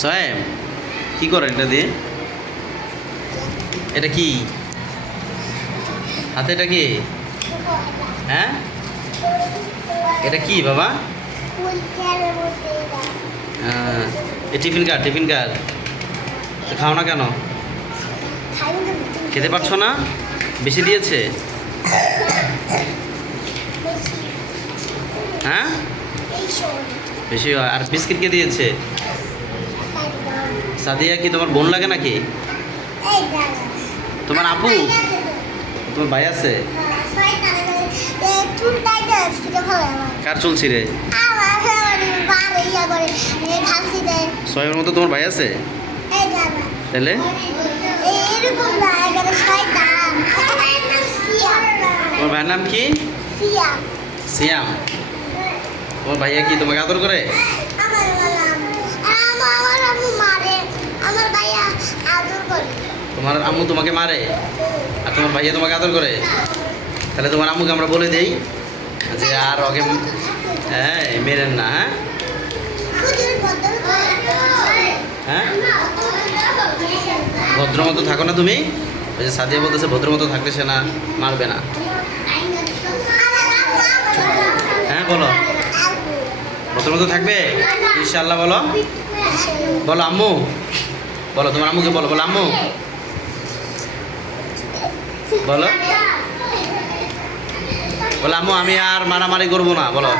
সোহেব কি করেন এটা দিয়ে? এটা কি হাতে? এটা কি? হ্যাঁ, এটা কি বাবা? এ টিফিন কার, টিফিন কার। তো খাও না কেন? খেতে পারছো না? বেশি দিয়েছে? হ্যাঁ, বেশি হয়। আর বিস্কিট কে দিয়েছে? সাদিয়া কি তোমার বোন লাগে নাকি? তোমার আপু? তোমার ভাই আছে? কার চুল ছিঁড়ে? সোহেবের মতো তোমার ভাই আছে? তাহলে তোমার ভাইয়ের নাম কি? সিয়াম। তোমার ভাইয়া কি তোমাকে আদর করে? তোমার আম্মু তোমাকে মারে আর তোমার ভাইয়া তোমাকে আদর করে? তাহলে তোমার আম্মুকে আমরা বলে দেই যে আর ওকে হ্যাঁ মেরেন না। হ্যাঁ, ভদ্র মতো থাকো না তুমি? ওই যে সাদিয়া বলতেছে ভদ্র মতো থাকলে সে না মারবে না। হ্যাঁ বলো, ভদ্র মতো থাকবে ইনশাআল্লাহ। বলো, বলো আম্মু, বলো তোমার আম্মুকে বলো, বলো আম্মু, বলো, বলো আম্মু আমি আর মারামারি করবো না, বলো।